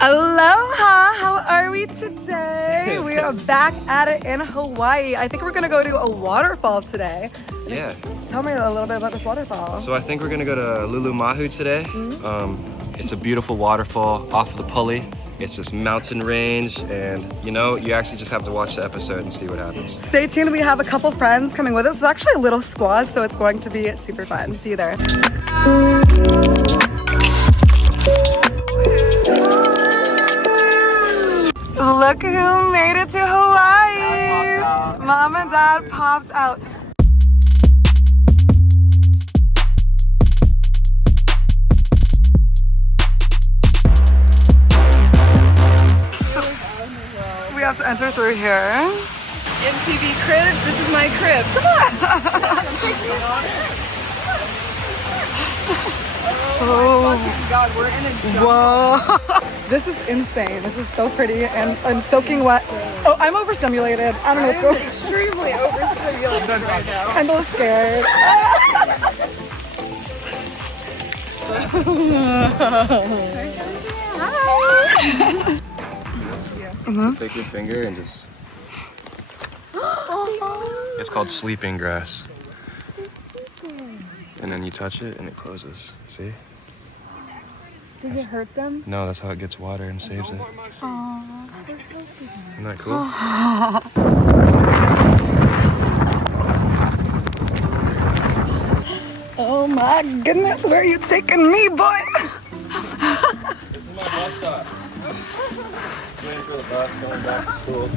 Aloha! How are we today? We are back at it in Hawaii. I think we're gonna go to a waterfall today. Yeah. Tell me a little bit about this waterfall. So I think we're gonna go to LULU MAHU today. It's a beautiful waterfall off of the Pali. It's this mountain range, and you know, you actually just have to watch the episode and see what happens. Stay tuned. We have a couple friends coming with us. It's actually a little squad, so it's going to be super fun. See you there. Look who made it to Hawaii! Mom and Dad popped out. We have to enter through here. MTV cribs, this is my crib. Come on! Oh God, we're in a jungle. Whoa! This is insane. This is so pretty, and I'm soaking wet. Oh, I'm overstimulated. I don't know what's going on. I'm extremely overstimulated right now. Kendall's scared. Take your finger and just... It's called sleeping grass. And then you touch it and it closes. See? Does it hurt them? No, that's how it gets water and saves it. Aww. Isn't that cool? Oh my goodness, where are you taking me, boy? This is my bus stop. Waiting for the bus going back to school.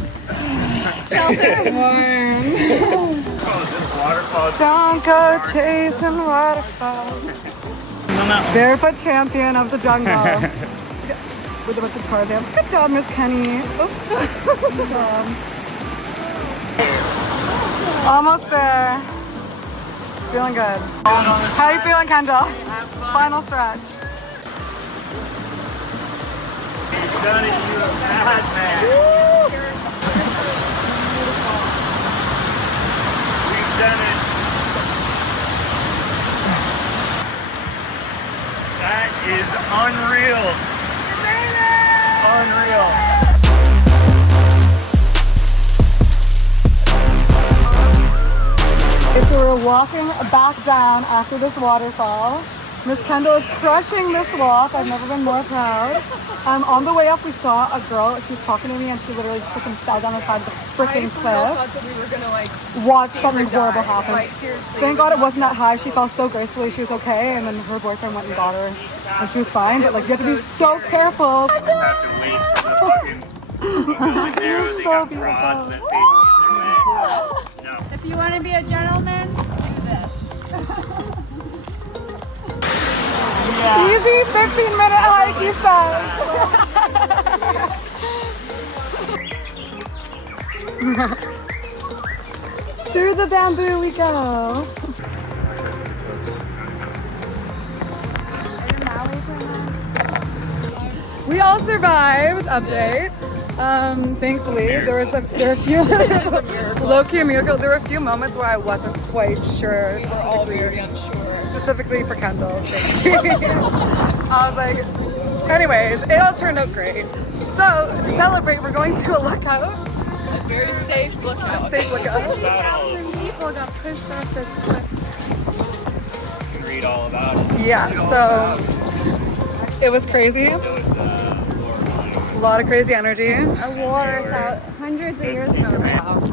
Don't go chasing waterfalls. Barefoot champion of the jungle. With a bunch of Tarzans. Good job, Miss Kenny. Good job. Almost there. Feeling good. How are you feeling, Kendall? Final stretch. You've done it, you a madman. We've done it. That is unreal. Unreal. So we're walking back down after this waterfall. Miss Kendall is crushing this walk. I've never been more proud. On the way up, we saw a girl. She was talking to me, and she literally just freaking fell down the side of the freaking cliff. I thought that we were gonna like watch something horrible happen. Like seriously. Thank God it wasn't that high. She fell so gracefully. She was okay, and then her boyfriend went and got her, and she was fine. But like, you have to be so careful. Just have to wait for the fucking going there. They got prods that face the other way. No. If you want to be a gentleman, do this. Yeah. Easy 15-minute hike, he says. Through the bamboo we go. We all survived. Update. Thankfully, there were a few low-key a miracle. There were a few moments where I wasn't quite sure. We're all very unsure. Specifically for Kendall's safety. I was like, anyways, it all turned out great. So to celebrate, we're going to a lookout. A very safe lookout. A safe lookout. 3,000 people got pushed off this cliff. You can read all about it. Yeah, so it was crazy. A lot of crazy energy. A war hundreds of years ago.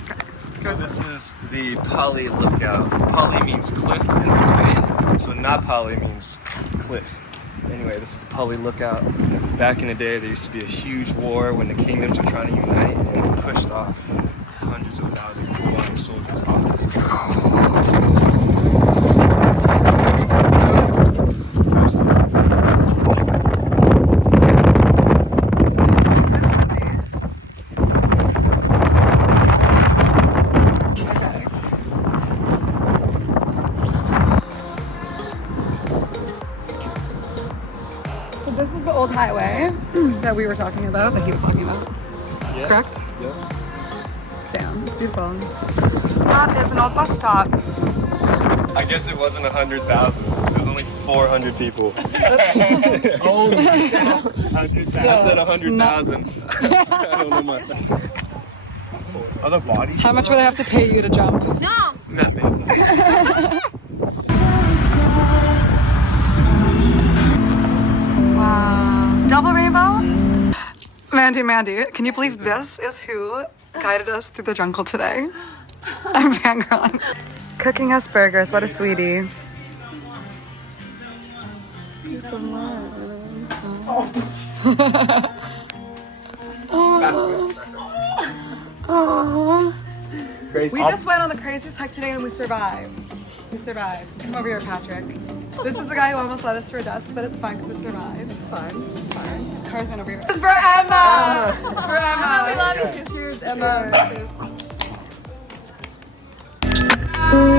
So this is the Pali lookout. Pali means cliff in Hawaiian, so not Pali means cliff. Anyway, this is the Pali lookout. Back in the day, there used to be a huge war when the kingdoms were trying to unite, and they pushed off hundreds of thousands of Hawaiian soldiers off this cliff. This is the old highway that we were talking about, that he was talking about. Yeah. Correct? Yep. Damn, it's beautiful. That is an old bus stop. I guess it wasn't 100,000. It was only 400 people. Oh, I said 100,000. I don't know my other bodies. How much would I have to pay you to jump? Nothing. Wow. Double rainbow? Mandy, can you believe this is who guided us through the jungle today? I'm fangirling. Cooking us burgers, what a sweetie. Grace, We just went on the craziest hike today and we survived. We survived. Come over here, Patrick. This is the guy who almost led us to our deaths, but it's fine because we survived. It's fine. It's fine. Car's going over here. It's for Emma! For Emma! We love you. Cheers, Emma. Cheers.